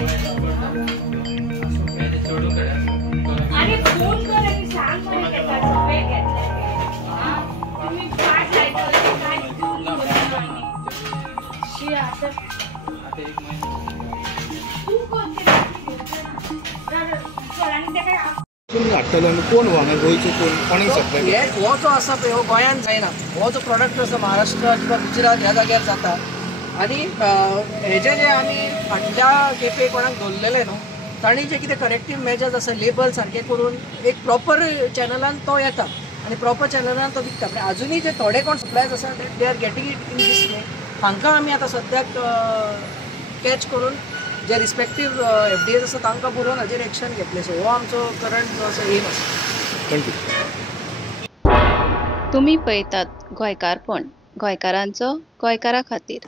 आणि फोन कर आणि सांग मला त्याचा सगळे घेतलाय ते तुम्ही काय जायचं काय शी आता एक महिना तू कोणते आणि ते काय तुम्ही हाडटलो आनी कोण हांगा गोंयचे कोणी सप्लाय हो जो आसा पळय हो गोंयांत जायना हो जो प्रोडक्ट आसा महाराष्ट्र किंवा गुजरात ह्या जाग्यार जाता आनी हेजे जे आमी फाटल्या खेपे कोणाक दवरलेले न्हू तांणी जे कितें करेक्टीव मेजर्स आसा लेबल सारके करून एक प्रॉपर चॅनलान तो येता आनी प्रॉपर चॅनलान तो विकता म्हणजे अजुनूय जे थोडे कोण सप्लायर्स आसा they are getting it in these way हांकां आमी आतां सद्याक कॅच करून जे रिस्पेक्टीव FDAs आसा तांकां बरोवन हाजेर एक्शन घेतले सो हो आमचो करंट जो आसा एम आसा. थँक्यू. तुम्ही पळयतात गोंयकारपण गोंयकारांचो गोंयकारा खातीर.